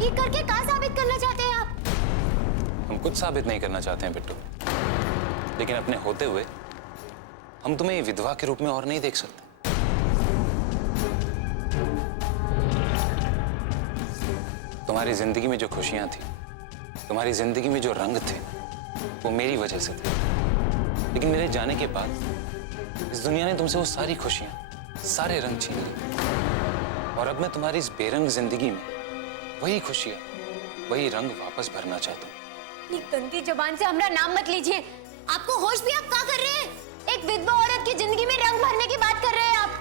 ये करके क्या साबित करना चाहते हैं आप? हम कुछ साबित नहीं करना चाहते हैं बिट्टू, लेकिन अपने होते हुए हम तुम्हें विधवा के रूप में और नहीं देख सकते। तुम्हारी जिंदगी में जो खुशियां थी, तुम्हारी जिंदगी में जो रंग थे, वो मेरी वजह से थे। लेकिन मेरे जाने के बाद इस दुनिया ने तुमसे वो सारी खुशियां, सारे रंग छीन लिए। और अब मैं तुम्हारी इस बेरंग जिंदगी में वही खुशियां, वही रंग वापस भरना चाहता हूँ। ये गंदी जुबान से हमारा नाम मत लीजिए। आपको होश भी आप क्या कर रहे हैं? एक विधवा औरत की जिंदगी में रंग भरने की बात कर रहे हैं आप।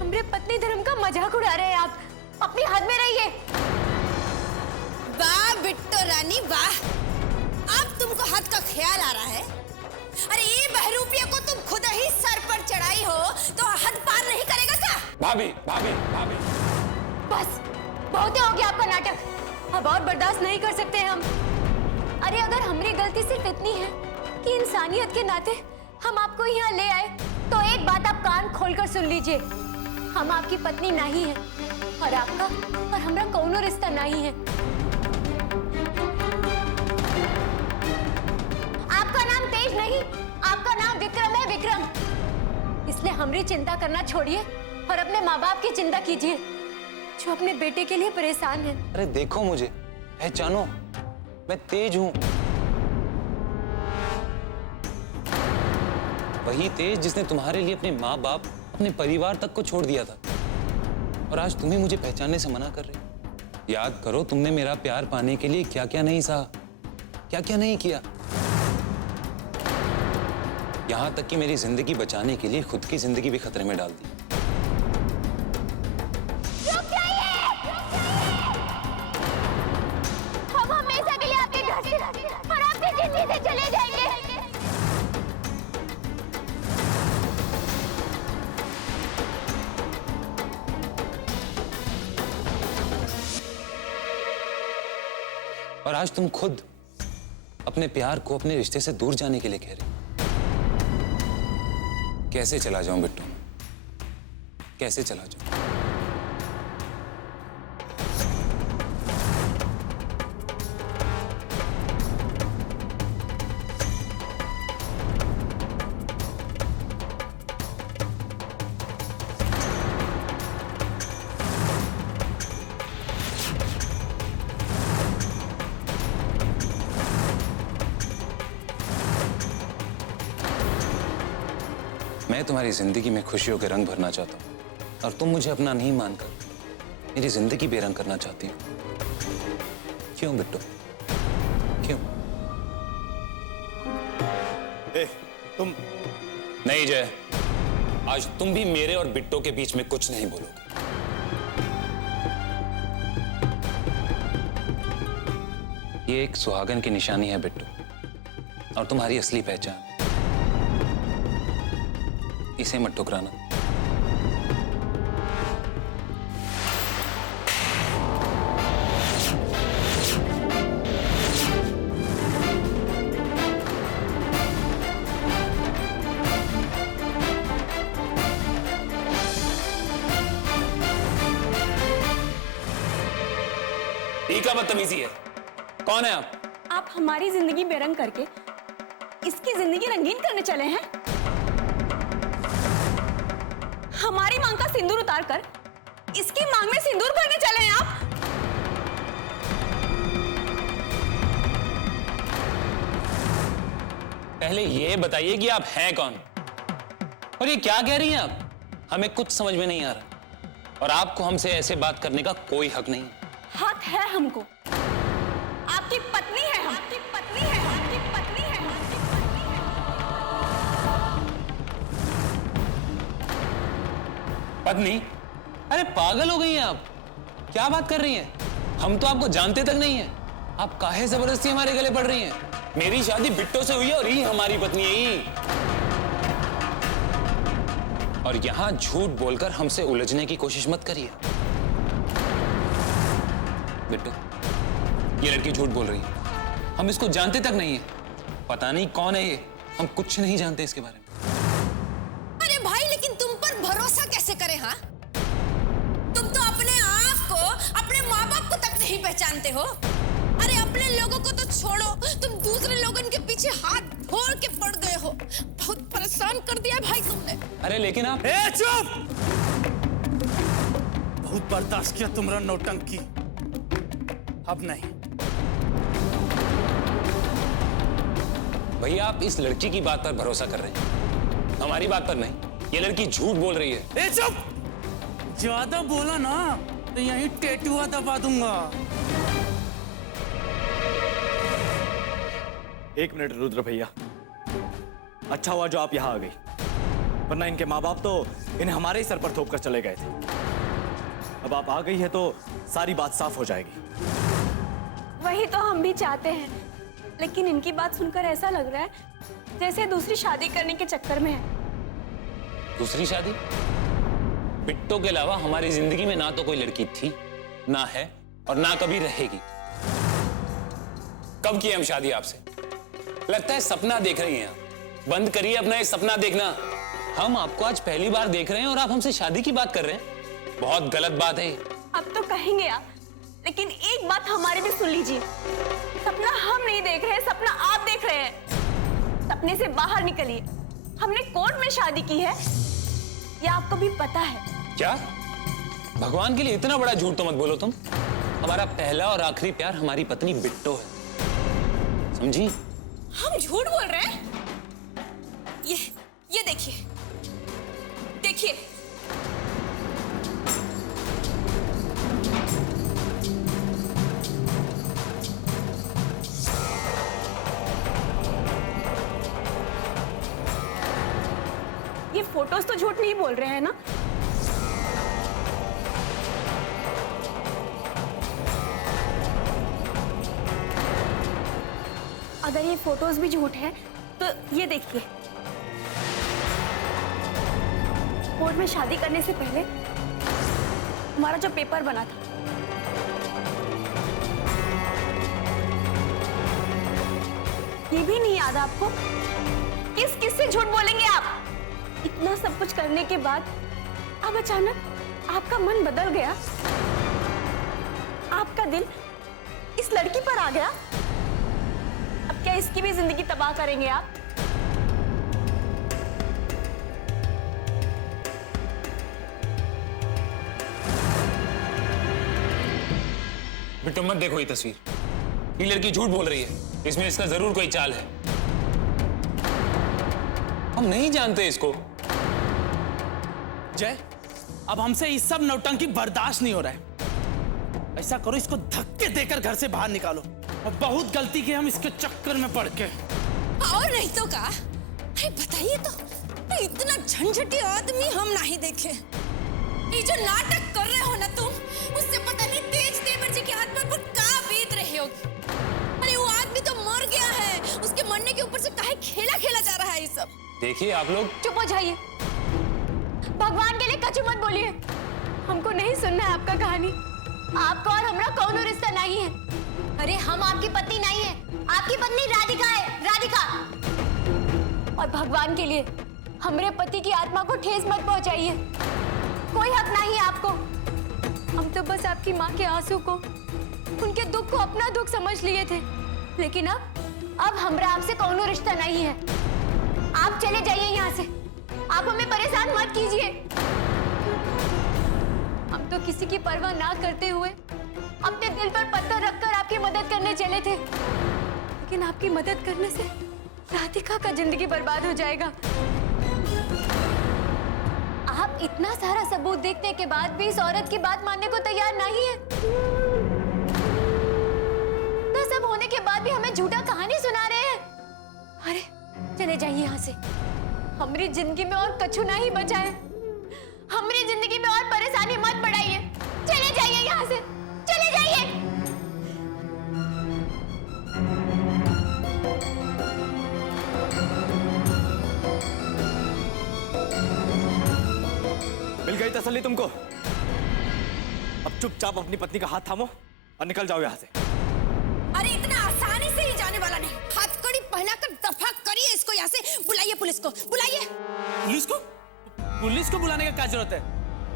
हमरे पत्नी धर्म का मजाक उड़ा रहे हैं आप। अपनी हद में रहिए। वाह बिट्टो रानी वाह, अब तुमको हद का ख्याल आ रहा है। अरे ये बहरूपिया को तुम खुद ही सर पर चढ़ाई हो तो हद पार नहीं करेगा क्या? भाभी भाभी भाभी, बस बहुत हो गया आपका नाटक। अब और बर्दाश्त नहीं कर सकते हम। अरे अगर हमारी गलती सिर्फ इतनी है कि इंसानियत के नाते हम आपको यहाँ ले आए, तो एक बात आप कान खोलकर सुन लीजिए। हम आपकी पत्नी नहीं है और आपका और हमारा कौनो रिश्ता नहीं है। आपका नाम तेज नहीं, आपका नाम विक्रम है, विक्रम। इसलिए हमारी चिंता करना छोड़िए और अपने माँ बाप की चिंता कीजिए जो अपने बेटे के लिए परेशान है। अरे देखो मुझे, पहचानो, मैं तेज हूं। वही तेज जिसने तुम्हारे लिए अपने माँ बाप, अपने परिवार तक को छोड़ दिया था। और आज तुम ही मुझे पहचानने से मना कर रहे हो। याद करो, तुमने मेरा प्यार पाने के लिए क्या क्या नहीं सहा, क्या क्या नहीं किया। यहां तक कि मेरी जिंदगी बचाने के लिए खुद की जिंदगी भी खतरे में डाल दी। हम हमेशा के लिए आपके घर से और आपकी जिंदगी से चले जाएंगे। और आज तुम खुद अपने प्यार को अपने रिश्ते से दूर जाने के लिए कह रहे हो। कैसे चला जाऊं बिट्टू, कैसे चला जाऊं? मैं तुम्हारी जिंदगी में खुशियों के रंग भरना चाहता हूं और तुम मुझे अपना नहीं मानकर मेरी जिंदगी बेरंग करना चाहती हो। क्यों बिट्टू, क्यों? तुम नहीं जय, आज तुम भी मेरे और बिट्टो के बीच में कुछ नहीं बोलोगे। ये एक सुहागन की निशानी है बिट्टू, और तुम्हारी असली पहचान। इसे मत ठुकराना। ठीक है, बदतमीजी है। कौन है आप? आप हमारी जिंदगी बेरंग करके इसकी जिंदगी रंगीन करने चले हैं। हमारी मांग का सिंदूर उतारकर इसकी मांग में सिंदूर भरने चले हैं आप। पहले ये बताइए कि आप हैं कौन, और ये क्या कह रही हैं आप? हमें कुछ समझ में नहीं आ रहा, और आपको हमसे ऐसे बात करने का कोई हक नहीं। हक है हमको। आपकी पत्नी है हम। आपकी पत्नी है, आपकी पत्नी है, आपकी पत्नी है। पत्नी? अरे पागल हो गई हैं आप, क्या बात कर रही हैं? हम तो आपको जानते तक नहीं हैं। आप काहे जबरदस्ती हमारे गले पड़ रही हैं? मेरी शादी बिट्टो से हुई है और ही हमारी पत्नी है ही। और यहां झूठ बोलकर हमसे उलझने की कोशिश मत करिए। बिट्टो, ये लड़की झूठ बोल रही है। हम इसको जानते तक नहीं है। पता नहीं कौन है ये, हम कुछ नहीं जानते इसके बारे में। अरे भाई, लेकिन तुम पर भरोसा कैसे करें? हाँ, तुम तो अपने आप को अपने नहीं पहचानते हो? अरे अपने लोगों को तो छोड़ो, तुम दूसरे लोगों के पीछे हाथ फोड़ के पड़ गए हो। बहुत परेशान कर दिया भाई तुमने। अरे लेकिन आप ए चुप! बहुत बर्दाश्त किया तुम्हारा नौटंकी, अब नहीं। भैया आप इस लड़की की बात पर भरोसा कर रहे हैं, हमारी बात पर नहीं। ये लड़की झूठ बोल रही है। ए चुप! ज्यादा बोला ना तो यहीं टेटुआ दबा दूंगा। एक मिनट रुद्र भैया, अच्छा हुआ जो आप यहाँ आ गई, वरना इनके माँ बाप तो इन्हें हमारे ही सर पर थोप कर चले गए थे। अब आप आ गई है तो सारी बात साफ हो जाएगी। वही तो हम भी चाहते हैं, लेकिन इनकी बात सुनकर ऐसा लग रहा है जैसे दूसरी शादी करने के चक्कर में है। दूसरी शादी? बिट्टो के अलावा हमारी जिंदगी में ना तो कोई लड़की थी, ना है और ना कभी रहेगी। कब की हम शादी आपसे? लगता है सपना देख रही हैं आप। बंद करिए अपना ये सपना देखना। हम आपको आज पहली बार देख रहे हैं और आप हमसे शादी की बात कर रहे हैं। बहुत गलत बात है। अब तो कहेंगे आप, लेकिन एक बात हमारी भी सुन लीजिए। सपना हम नहीं देख रहे, सपना आप देख रहे हैं। सपने से बाहर निकलिए। हमने कोर्ट में शादी की है, ये आपको भी पता है। क्या? भगवान के लिए इतना बड़ा झूठ तो मत बोलो तुम। हमारा पहला और आखिरी प्यार हमारी पत्नी बिट्टो है, समझी? हम झूठ बोल रहे हैं? ये देखिए, देखिए। ये फोटोज तो झूठ नहीं बोल रहे हैं ना? अगर ये फोटोज भी झूठ है तो ये देखिए, कोर्ट में शादी करने से पहले हमारा जो पेपर बना था, ये भी नहीं याद आपको? किस किस से झूठ बोलेंगे आप? इतना सब कुछ करने के बाद अब अचानक आपका मन बदल गया, आपका दिल इस लड़की पर आ गया। अब क्या इसकी भी जिंदगी तबाह करेंगे आप? बिट्टो मत देखो ये तस्वीर। ये लड़की झूठ बोल रही है, इसमें इसका जरूर कोई चाल है। हम नहीं जानते इसको। जय, अब हमसे इस सब नौटंकी बर्दाश्त नहीं हो रहा है। ऐसा करो, इसको धक्के देकर घर से बाहर निकालो। और बहुत गलती की हम इसके चक्कर में पड़ के। और नहीं तो का? अरे बताइए तो, इतना झंझटी आदमी हम नहीं देखे। ये जो नाटक कर रहे हो ना तुम, उससे पता नहीं तेज तेवर जी की आत्मा पर क्या बीत रही होगी। अरे वो आदमी तो मर गया है, उसके मरने के ऊपर से काहे खेला खेला जा रहा है ये सब। देखिए आप लोग चुप हो जाइए। भगवान के लिए कचू मत बोलिए। हमको नहीं सुनना है आपका कहानी। आपका और हमारा कौनो रिश्ता नहीं है। अरे हम आपकी पत्नी नहीं है, आपकी पत्नी राधिका है, राधिका। और भगवान के लिए हमारे पति की आत्मा को ठेस मत पहुंचाइए। कोई हक नहीं है आपको। हम तो बस आपकी माँ के आंसू को, उनके दुख को अपना दुख समझ लिए थे। लेकिन अब हमारा आपसे कौनो रिश्ता नहीं है। आप चले जाइए यहाँ से। आप हमें परेशान मत कीजिए। हम तो किसी की परवाह ना करते हुए अपने दिल पर पत्थर रखकर आपकी मदद करने चले थे, लेकिन आपकी मदद करने से राधिका का जिंदगी बर्बाद हो जाएगा। आप इतना सारा सबूत देखने के बाद भी इस औरत की बात मानने को तैयार नहीं है। तो सब होने के बाद भी हमें झूठा कहानी सुना रहे हैं। अरे चले जाइए यहाँ से। हमारी जिंदगी में और कछु नहीं बचा है। हमारी जिंदगी में और परेशानी मत बढ़ाइए। चले जाइए यहाँ से, चले जाइए। मिल गई तसल्ली तुमको? अब चुपचाप अपनी पत्नी का हाथ थामो और निकल जाओ यहाँ से। अरे इतना आसानी से ही जाने वाला नहीं। हथकड़ी पहनाकर दफा करिए इसको यहाँ से। बुलाइए पुलिस को, बुलाइए। पुलिस को? पुलिस को बुलाने का क्या जरूरत है?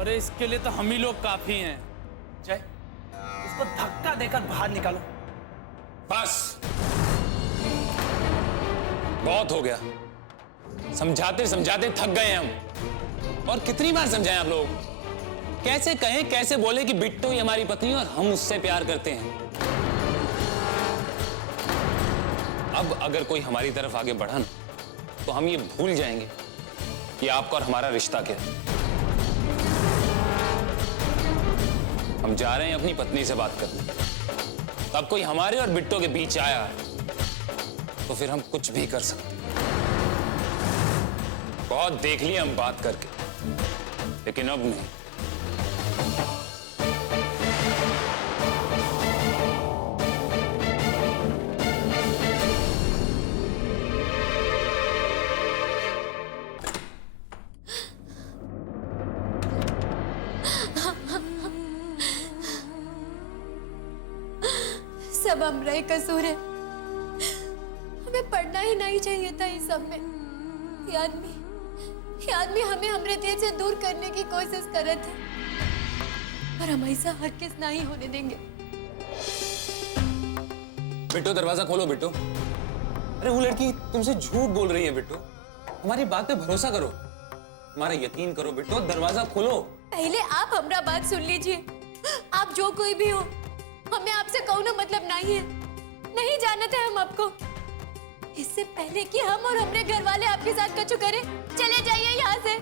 अरे इसके लिए तो हम ही लोग काफी हैं। जय, इस इसको धक्का देकर बाहर निकालो। बस बहुत हो गया, समझाते समझाते थक गए हम। और कितनी बार समझाएं आप लोग, कैसे कहें कैसे बोले कि बिट्टू ही हमारी पत्नी है और हम उससे प्यार करते हैं। अब अगर कोई हमारी तरफ आगे बढ़ा ना, तो हम ये भूल जाएंगे कि आपका और हमारा रिश्ता क्या है। हम जा रहे हैं अपनी पत्नी से बात करने। तब कोई हमारे और बिट्टू के बीच आया तो फिर हम कुछ भी कर सकते हैं। बहुत देख लिया हम बात करके, लेकिन अब नहीं। सब हमारा ही कसूर है। हमें पढ़ना ही नहीं चाहिए था इस सब में। ये आदमी हमें हमरे दिल से दूर करने की कोशिश कर रहे थे, पर हम ऐसा हरगिज़ नहीं होने देंगे। बिट्टू दरवाजा खोलो बिट्टू। अरे वो लड़की तुमसे झूठ बोल रही है बिट्टू, हमारी बात पे भरोसा करो, हमारा यकीन करो बिट्टू, दरवाजा खोलो। पहले आप हमारा बात सुन लीजिए। आप जो कोई भी हो, हमें आपसे कौनो मतलब नहीं है। नहीं जानते हम आपको। इससे पहले कि हम और हमारे घर वाले आपके साथ कुछ करें, चले जाइए यहाँ से,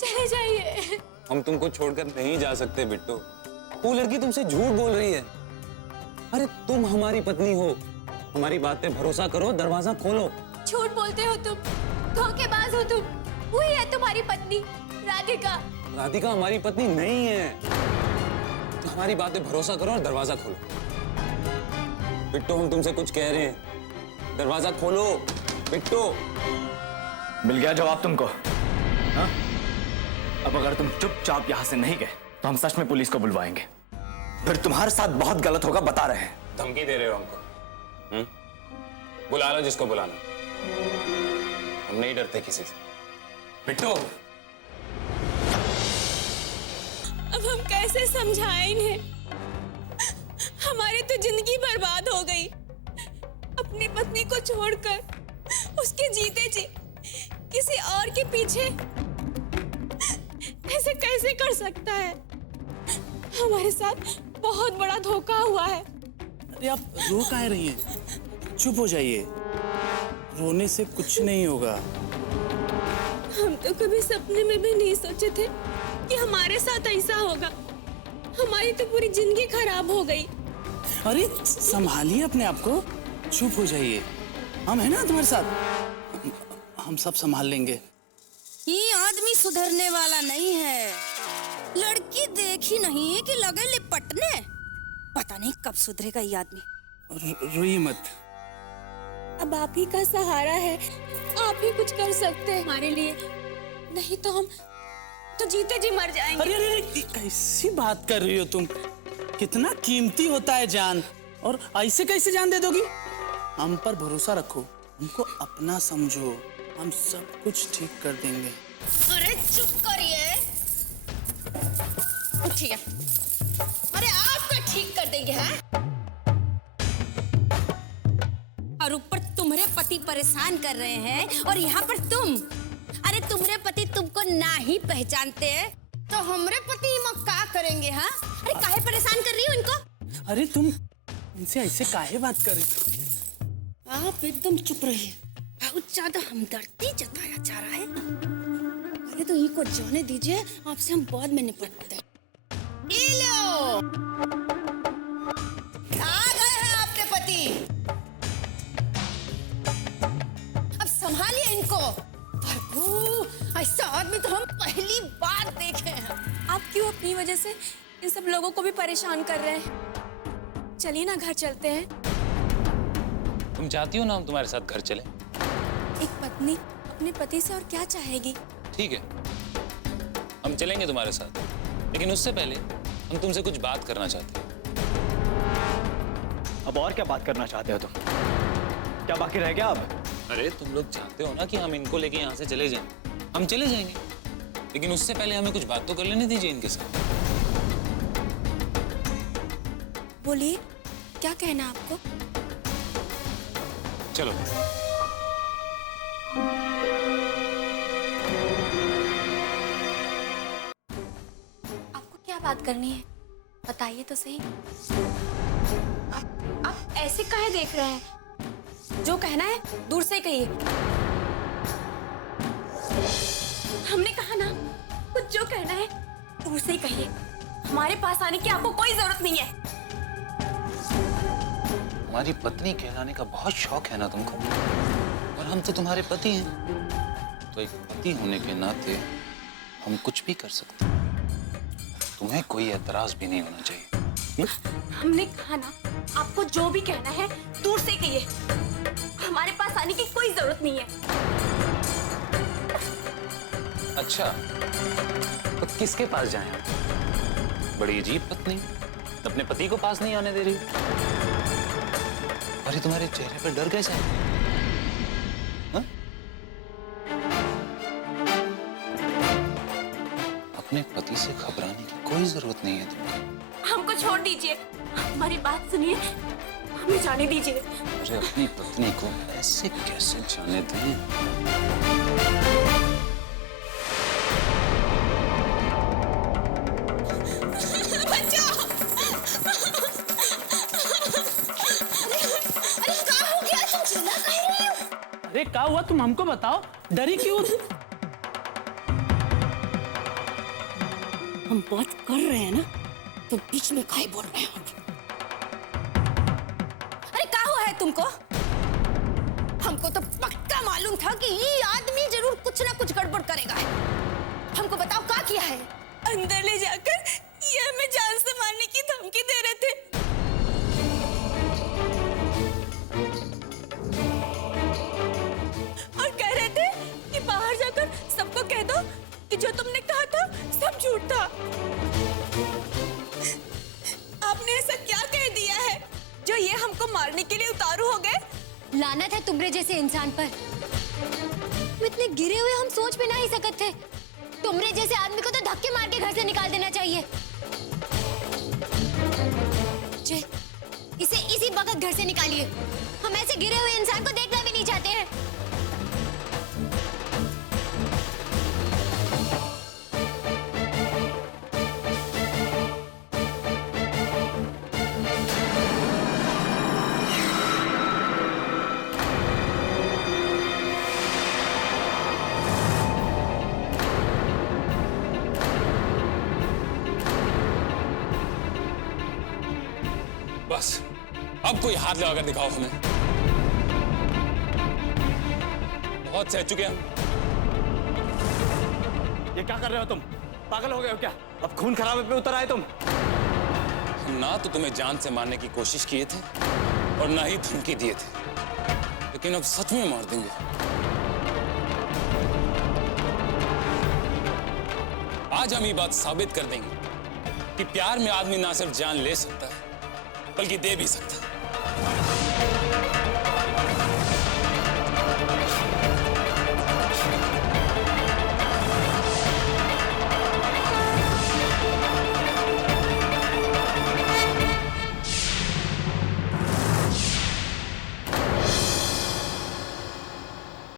चले जाइए। हम तुमको छोड़कर नहीं जा सकते बिट्टू, वो लड़की तुमसे झूठ बोल रही है। अरे तुम हमारी पत्नी हो, हमारी बात पे भरोसा करो, दरवाजा खोलो। झूठ बोलते हो तुम, धोखेबाज हो तुम। वही है तुम्हारी पत्नी राधिका। राधिका हमारी पत्नी नहीं है। तो हमारी बात पे भरोसा करो और दरवाजा खोलो। बिट्टू हम तुमसे कुछ कह रहे हैं, दरवाजा खोलो बिट्टू। मिल गया जवाब तुमको, हाँ? अब अगर तुम चुपचाप यहां से नहीं गए तो हम सच में पुलिस को बुलवाएंगे। फिर तुम्हारे साथ बहुत गलत होगा, बता रहे हैं। धमकी दे रहे हो हमको? बुला लो जिसको बुलाना, हम नहीं डरते किसी से। बिट्टू अब हम कैसे समझाएं इन्हें? हमारी तो जिंदगी बर्बाद हो गई। अपनी पत्नी को छोड़कर उसके जीते जी किसी और के पीछे ऐसे कैसे कर सकता है? हमारे साथ बहुत बड़ा धोखा हुआ है। अरे आप रो काहे रही हैं? चुप हो जाइए, रोने से कुछ नहीं होगा। हम तो कभी सपने में भी नहीं सोचे थे कि हमारे साथ ऐसा होगा। हमारी तो पूरी जिंदगी खराब हो गई। अरे संभालिए अपने आप को, चुप हो जाइए। हम है ना तुम्हारे साथ, हम सब संभाल लेंगे। ये आदमी सुधरने वाला नहीं है। लड़की देखी नहीं है कि लगे लिपटने। पता नहीं कब सुधरेगा ये आदमी। रोइए मत। अब आप ही का सहारा है, आप ही कुछ कर सकते हैं हमारे लिए, नहीं तो हम तो जीते जी मर जाएंगे। अरे अरे कैसी बात कर रही हो तुम? कितना कीमती होता है जान, और ऐसे कैसे जान दे दोगी? हम पर भरोसा रखो, हमको अपना समझो, हम सब कुछ ठीक कर देंगे। अरे चुप करिए। ठीक है, अरे आपका ठीक कर देंगे हैं? और ऊपर तुम्हारे पति परेशान कर रहे हैं, और यहाँ पर तुम। अरे तुम्हारे पति तुमको ना ही पहचानते हैं तो हमरे पति क्या करेंगे? हाँ, अरे काहे परेशान कर रही हो इनको? अरे तुम इनसे ऐसे काहे बात कर रही हो? आप एकदम चुप रहिए। बहुत ज्यादा हमदर्दी जताया जा रहा है। अरे तो इनको जाने दीजिए, आपसे हम बाद में निपटते हैं। ये लो, आ गए हैं आपके पति। अब संभालिए इनको। प्रभु, ऐसा आदमी तो हम पहली बार देखे हैं। आप क्यों अपनी वजह से इन सब लोगों को भी परेशान कर रहे हैं? चलिए ना, घर चलते हैं। तुम चाहती हो ना हम तुम्हारे साथ घर चले? एक पत्नी अपने पति से और क्या चाहेगी? ठीक है, हम चलेंगे तुम्हारे साथ, लेकिन उससे पहले हम तुमसे कुछ बात करना चाहते हैं। अब और क्या बात करना चाहते हो तुम? क्या बाकी रह गया अब? अरे तुम लोग चाहते हो ना कि हम इनको लेके यहाँ से चले जाएं, हम चले जाएंगे, लेकिन उससे पहले हमें कुछ बात तो कर लेने दीजिए इनके साथ। बोलिए, क्या कहना है आपको? चलो। आपको क्या बात करनी है, बताइए तो सही। आप ऐसे काहे देख रहे हैं? जो कहना है दूर से कहिए। हमने कहा ना, कुछ जो कहना है दूर से कहिए। हमारे पास आने की आपको कोई जरूरत नहीं है। हमारी पत्नी कहलाने का बहुत शौक है ना तुमको, और हम तो तुम्हारे पति हैं, तो एक पति होने के नाते हम कुछ भी कर सकते हैं। तुम्हें कोई एतराज भी नहीं होना चाहिए। हमने कहा ना, आपको जो भी कहना है दूर से कहिए। हमारे पास आने की कोई जरूरत नहीं है। अच्छा, तो किसके पास जाएं हम? बड़ी अजीब पत्नी, अपने पति को पास नहीं आने दे रही। अरे तुम्हारे चेहरे पर डर कैसा है? हाँ? अपने पति से घबराने की कोई जरूरत नहीं है तुमको। हमको छोड़ दीजिए, हमारी बात सुनिए, हमें जाने दीजिए। अरे अपनी पत्नी को ऐसे कैसे जाने दें? अरे क्या हुआ, तुम हमको बताओ, डरी क्यों? हम बात कर रहे हैं ना, तो बीच में काहे बोल रहे हैं? अरे क्या हुआ है तुमको? हमको तो पक्का मालूम था कि ये आदमी जरूर कुछ ना कुछ गड़बड़ करेगा। हमको बताओ क्या किया है? अंदर ले जाकर ये हमें जान से मारने की धमकी दे रहे थे। और कह रहे थे कि बाहर जाकर सबको कह दो कि जो तुमने कहा था सब झूठ था। आपने ऐसा क्या कह दिया है जो ये हमको मारने के लिए उतारू हो गए? लानत है तुमरे जैसे इंसान पर। तुम इतने गिरे हुए हम सोच भी नहीं सकते थे। तुमरे जैसे आदमी को तो धक्के मार के घर से निकाल देना चाहिए। इसे इसी वक्त घर से निकालिए। हम ऐसे गिरे हुए इंसान को देखना भी नहीं चाहते हैं। बस अब कोई हाथ लगाकर दिखाओ हमें। बहुत सह चुके हम। ये क्या कर रहे हो तुम? पागल हो गए हो क्या? अब खून खराबे पे उतर आए तुम? हम ना तो तुम्हें जान से मारने की कोशिश किए थे और ना ही धमकी दिए थे, लेकिन अब सच में मार देंगे। आज हम ये बात साबित कर देंगे कि प्यार में आदमी ना सिर्फ जान ले सकता है बल्कि दे भी सकता है।